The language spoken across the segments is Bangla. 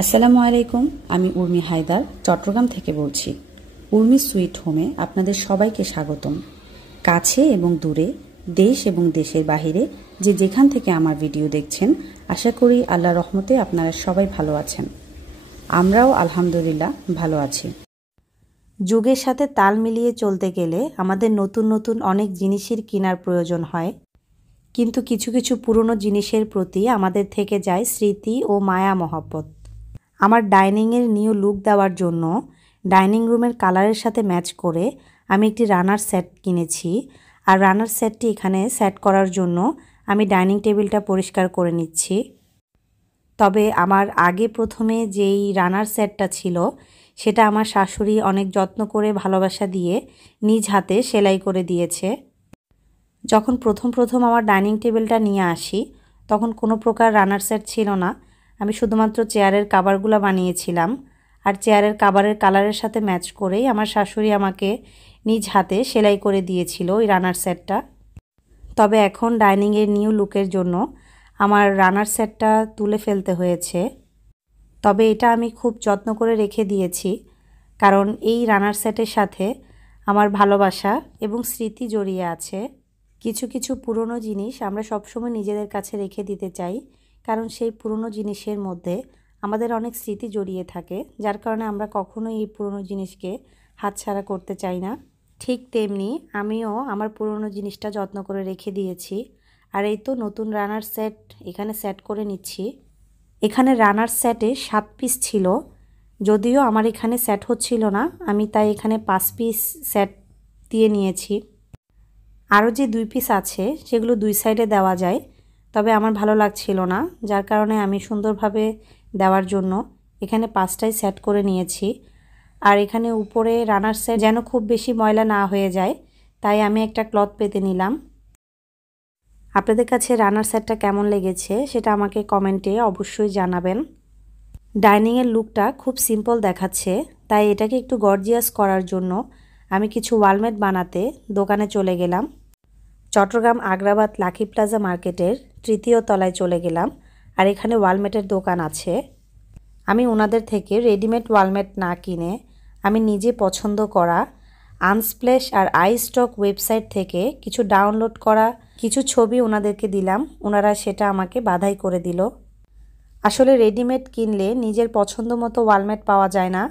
আসসালামু আলাইকুম। আমি উর্মি হায়দার চট্টগ্রাম থেকে বলছি। উর্মি সুইট হোমে আপনাদের সবাইকে স্বাগতম। কাছে এবং দূরে, দেশ এবং দেশের বাহিরে যে যেখান থেকে আমার ভিডিও দেখছেন, আশা করি আল্লাহর রহমতে আপনারা সবাই ভালো আছেন। আমরাও আলহামদুলিল্লাহ ভালো আছি। যুগের সাথে তাল মিলিয়ে চলতে গেলে আমাদের নতুন নতুন অনেক জিনিসের কেনার প্রয়োজন হয়, কিন্তু কিছু কিছু পুরনো জিনিসের প্রতি আমাদের থেকে যায় স্মৃতি ও মায়া মহব্বত। আমার ডাইনিংয়ের নিউ লুক দেওয়ার জন্য ডাইনিং রুমের কালারের সাথে ম্যাচ করে আমি একটি রানার সেট কিনেছি। আর রানার সেটটি এখানে সেট করার জন্য আমি ডাইনিং টেবিলটা পরিষ্কার করে নিচ্ছি। তবে আমার আগে প্রথমে যেই রানার সেটটা ছিল সেটা আমার শাশুড়ি অনেক যত্ন করে ভালোবাসা দিয়ে নিজ হাতে সেলাই করে দিয়েছে। যখন প্রথম আমার ডাইনিং টেবিলটা নিয়ে আসি তখন কোনো প্রকার রানার সেট ছিল না। আমি শুধুমাত্র চেয়ারের কাভারগুলো বানিয়েছিলাম, আর চেয়ারের কাভারের কালারের সাথে ম্যাচ করেই আমার শাশুড়ি আমাকে নিজ হাতে সেলাই করে দিয়েছিল ওই রানার সেটটা। তবে এখন ডাইনিংয়ের নিউ লুকের জন্য আমার রানার সেটটা তুলে ফেলতে হয়েছে। তবে এটা আমি খুব যত্ন করে রেখে দিয়েছি, কারণ এই রানার সেটের সাথে আমার ভালোবাসা এবং স্মৃতি জড়িয়ে আছে। কিছু কিছু পুরনো জিনিস আমরা সবসময় নিজেদের কাছে রেখে দিতে চাই, কারণ সেই পুরনো জিনিসের মধ্যে আমাদের অনেক স্মৃতি জড়িয়ে থাকে, যার কারণে আমরা কখনোই এই পুরনো জিনিসকে হাতছাড়া করতে চাই না। ঠিক তেমনি আমিও আমার পুরনো জিনিসটা যত্ন করে রেখে দিয়েছি। আর এই তো নতুন রানার সেট এখানে সেট করে নিচ্ছি। এখানে রানার সেটে 7 পিস ছিল, যদিও আমার এখানে সেট হচ্ছিল না, আমি তাই এখানে 5 পিস সেট দিয়ে নিয়েছি। আরও যে 2 পিস আছে সেগুলো 2 সাইডে দেওয়া যায়, তবে আমার ভালো লাগছিল না, যার কারণে আমি সুন্দরভাবে দেওয়ার জন্য এখানে 5টাই সেট করে নিয়েছি। আর এখানে উপরে রানার সেট যেন খুব বেশি ময়লা না হয়ে যায়, তাই আমি একটা ক্লথ পেতে নিলাম। আপনাদের কাছে রানার সেটটা কেমন লেগেছে সেটা আমাকে কমেন্টে অবশ্যই জানাবেন। ডাইনিংয়ের লুকটা খুব সিম্পল দেখাচ্ছে, তাই এটাকে একটু গর্জিয়াস করার জন্য আমি কিছু ওয়ালমেট বানাতে দোকানে চলে গেলাম। চট্টগ্রাম আগ্রাবাদ লাকি প্লাজা মার্কেটের 3য় তলায় চলে গেলাম, আর এখানে ওয়ালমেটের দোকান আছে। আমি ওনাদের থেকে রেডিমেড ওয়ালমেট না কিনে আমি নিজে পছন্দ করা আনস্প্ল্যাশ আর আইস্টক ওয়েবসাইট থেকে কিছু ডাউনলোড করা কিছু ছবি ওনাদেরকে দিলাম, ওনারা সেটা আমাকে বাধাই করে দিল। আসলে রেডিমেড কিনলে নিজের পছন্দ মতো ওয়ালমেট পাওয়া যায় না,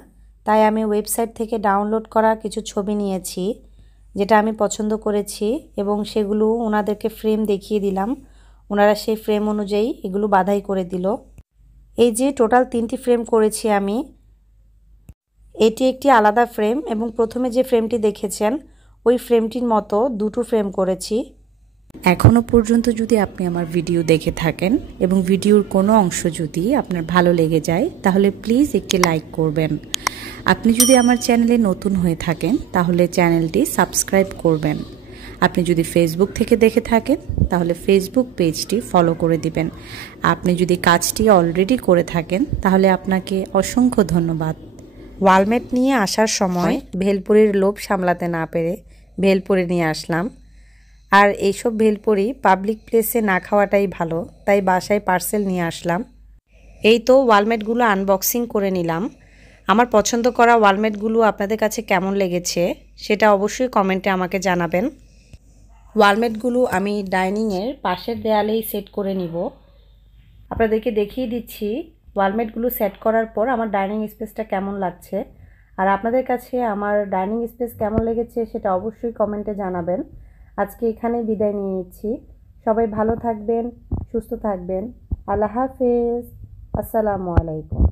তাই আমি ওয়েবসাইট থেকে ডাউনলোড করা কিছু ছবি নিয়েছি যেটা আমি পছন্দ করেছি, এবং সেগুলো ওনাদেরকে ফ্রেম দেখিয়ে দিলাম। ওনারা সেই ফ্রেম অনুযায়ী এগুলো বাধাই করে দিল। এই যে টোটাল 3টি ফ্রেম করেছি আমি। এটি একটি আলাদা ফ্রেম, এবং প্রথমে যে ফ্রেমটি দেখেছেন ওই ফ্রেমটির মতো 2টো ফ্রেম করেছি। এখনও পর্যন্ত যদি আপনি আমার ভিডিও দেখে থাকেন এবং ভিডিওর কোনো অংশ যদি আপনার ভালো লেগে যায় তাহলে প্লিজ একটি লাইক করবেন। আপনি যদি আমার চ্যানেলে নতুন হয়ে থাকেন তাহলে চ্যানেলটি সাবস্ক্রাইব করবেন। আপনি যদি ফেসবুক থেকে দেখে থাকেন তাহলে ফেসবুক পেজটি ফলো করে দিবেন। আপনি যদি কাজটি অলরেডি করে থাকেন তাহলে আপনাকে অসংখ্য ধন্যবাদ। ওয়ালমেট নিয়ে আসার সময় ভেলপুরির লোভ সামলাতে না পেরে ভেলপুরি নিয়ে আসলাম। আর এইসব ভেলপুরি পাবলিক প্লেসে না খাওয়াটাই ভালো, তাই বাসায় পার্সেল নিয়ে আসলাম। এই তো ওয়ালমেটগুলো আনবক্সিং করে নিলাম। আমার পছন্দ করা ওয়ালমেটগুলো আপনাদের কাছে কেমন লেগেছে সেটা অবশ্যই কমেন্টে আমাকে জানাবেন। ওয়ালমেটগুলো আমি ডাইনিংয়ের পাশের দেয়ালেই সেট করে নিব। আপনাদেরকে দেখিয়ে দিচ্ছি ওয়ালমেটগুলো সেট করার পর আমার ডাইনিং স্পেসটা কেমন লাগছে। আর আপনাদের কাছে আমার ডাইনিং স্পেস কেমন লেগেছে সেটা অবশ্যই কমেন্টে জানাবেন। আজকে এখানে বিদায় নিয়ে নিচ্ছি। সবাই ভালো থাকবেন, সুস্থ থাকবেন। আল্লাহ হাফেজ। আসসালামু আলাইকুম।